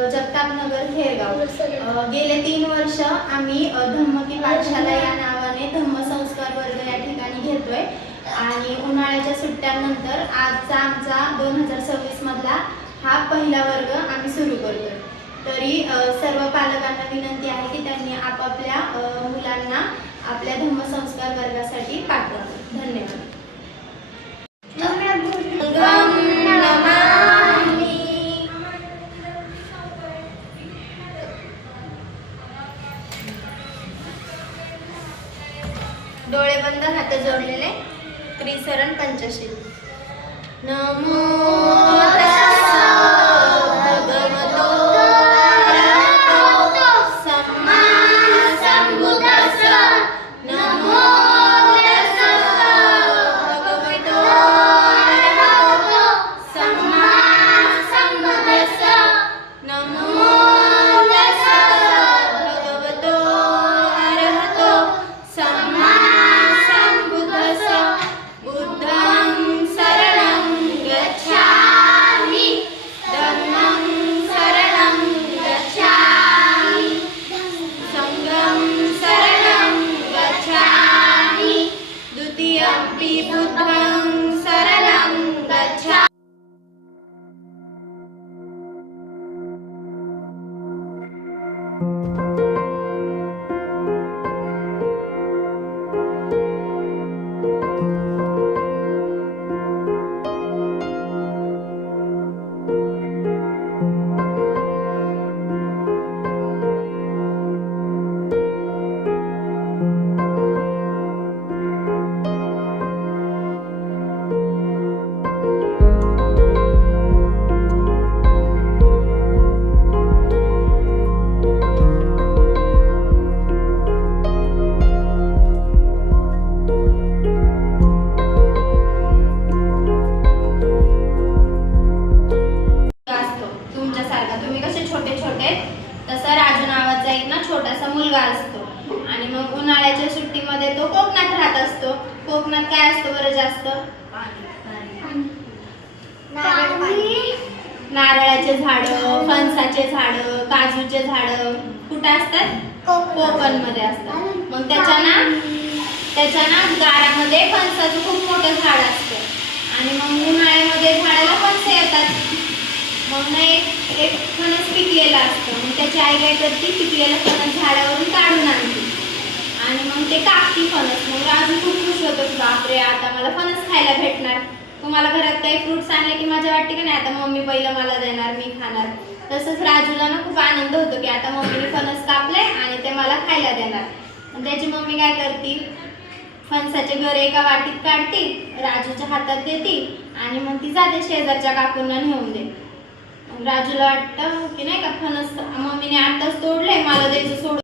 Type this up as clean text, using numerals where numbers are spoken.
जगतापनगर खेरगाव। गेले 3 वर्ष आम्ही धम्मकी पाठशाला या नावाने धम्मसंस्कार वर्ग या ठिकाणी घेतोय आणि उन्हाळ्याच्या सुट्ट्यानंतर आजचा आमचा 2026 मधला हा पहिला वर्ग आम्ही सुरू करतोय। तरी सर्व पालकांना विनंती आहे की त्यांनी आपापल्या मुलांना आपल्या धम्मसंस्कार वर्गासाठी पाठवावे। धन्यवाद। डोळे बंद, हात जोडलेले, त्रिसरण पंचशील। नमो तस्सा भगवतो अरहतो सम्मा संबुद्धस्सा। नमो तस्सा भगवतो अरहतो सम्मा संबुद्धस्सा। नमो तस्सा भगवतो अरहतो सम्मा संबुद्धस्सा। बुद्धं शरणं गच्छामि, धम्मं शरणं गच्छामि, संघं शरणं गच्छामि, द्वितीयंपि बुद्धं शरणं गच्छामि। तुम्ही कसे छोटे छोटे, तसा राजू नावाचा एक ना छोटासा मुलगा असतो आणि मग उन्हाळ्याच्या सुट्टीमध्ये तो कोकणात राहत असतो। कोकणात काय असतं बरं जास्त? नारळाचे झाडं, फणसाचे झाडं, काजूचे झाडं कुठे असतात? कोकणमध्ये असतात। मग त्याच्या ना दारामध्ये फणसाचं खूप मोठं झाड असतं आणि मग उन्हाळ्यामध्ये झाडाला फणस येतात। मग ना एक फणस पिकलेला असतं, मग त्याची आई काय करते, पिकलेलं फणस झाडावरून काढून आणते आणि मग ते कापती फणस। मग राजू खूप खुश होतो की बापरे, आता मला फणस खायला भेटणार। तुम्हाला घरात काही फ्रुट्स आणले की मजा वाटते की नाही, आता मम्मी पहिलं मला देणार, मी खाणार। तसंच राजूला ना खूप आनंद होतो की आता मम्मीने फणस कापले आणि ते मला खायला देणार। आणि त्याची मम्मी काय करते, फणसाचे गरे एका वाटीत काढते, राजूच्या हातात देते आणि मग ती जाते शेजारच्या काकूंना नेऊन दे। राजूला वाटतं की नाही का, फणस मम्मीने आताच तोडले, मला द्यायचं सोडून।